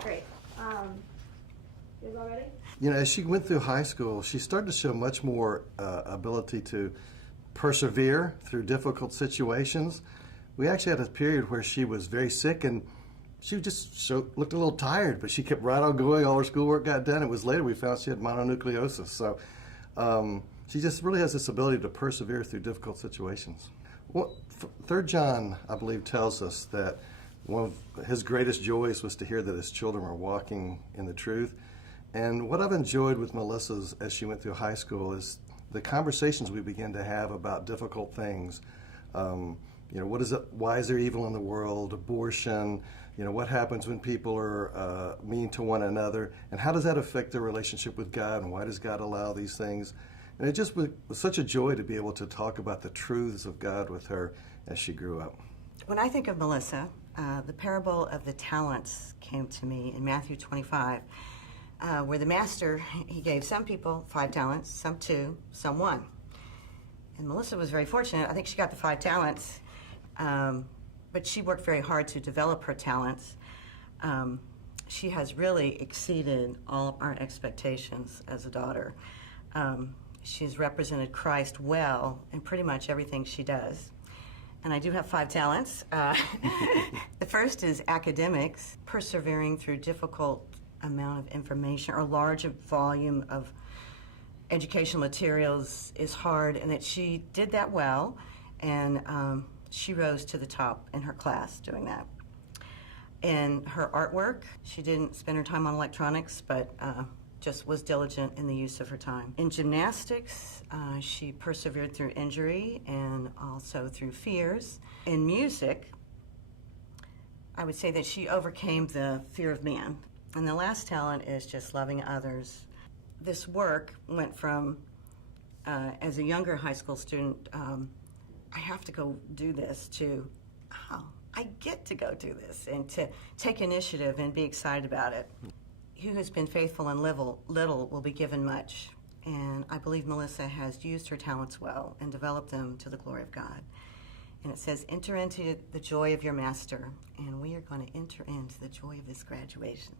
Great. You guys all ready? You know, as she went through high school, she started to show much more ability to persevere through difficult situations. We actually had a period where she was very sick and she just looked a little tired, but she kept right on going. All her schoolwork got done. It was later we found she had mononucleosis. So she just really has this ability to persevere through difficult situations. Well, 3 John, I believe, tells us that one of his greatest joys was to hear that his children were walking in the truth. And what I've enjoyed with Melissa's as she went through high school is the conversations we began to have about difficult things. You know, why is there evil in the world? Abortion. You know, what happens when people are mean to one another, and how does that affect their relationship with God, and why does God allow these things? And it just was such a joy to be able to talk about the truths of God with her as she grew up. When I think of Melissa, the parable of the talents came to me in Matthew 25, where the master, he gave some people 5 talents, some 2, some 1. And Melissa was very fortunate. I think she got the 5 talents, but she worked very hard to develop her talents. She has really exceeded all of our expectations as a daughter. She's represented Christ well in pretty much everything she does. And I do have 5 talents. The first is academics, persevering through difficult amount of information or large volume of educational materials is hard, and that she did that well, and she rose to the top in her class doing that. In her artwork, she didn't spend her time on electronics, but just was diligent in the use of her time. In gymnastics, she persevered through injury and also through fears. In music, I would say that she overcame the fear of man. And the last talent is just loving others. This work went from, as a younger high school student, I have to go do this, to, oh, I get to go do this, and to take initiative and be excited about it. Who has been faithful in little will be given much. And I believe Melissa has used her talents well and developed them to the glory of God. And it says, enter into the joy of your master. And we are going to enter into the joy of this graduation.